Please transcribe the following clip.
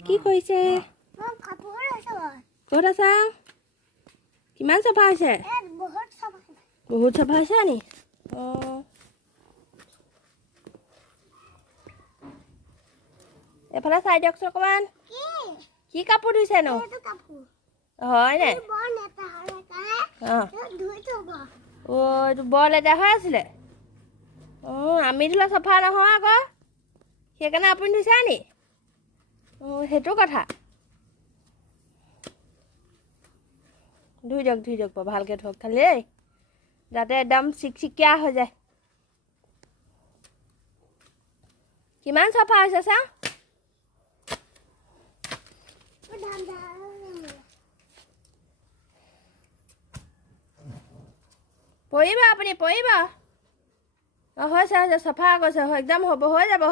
কি কৰিছে? ক'ত আছা? কিমান চাফা হৈছে? বহুত চাফা হৈছে নি? অঁ এফালে চাই দিয়কচোন অকণমান। কি কাপোৰ ধুইছেনো? হয় নে? অঁ এইটো বৰ লেতেৰা হৈ আছিলে। অঁ আমি ধুলে চাফা নহয় আকৌ, সেইকাৰণে আপুনি ধুইছে নি? অঁ সেইটো কথা। ধুই দিয়ক বাৰু ভালকৈ ধুৱক খালি দেই, যাতে একদম চিকচিকীয়া হৈ যায়। কিমান চাফা হৈছে চা। পৰিব আপুনি পৰিব। অঁ হৈছে চাফা কৰিছে, একদম হ'ব, হৈ যাব।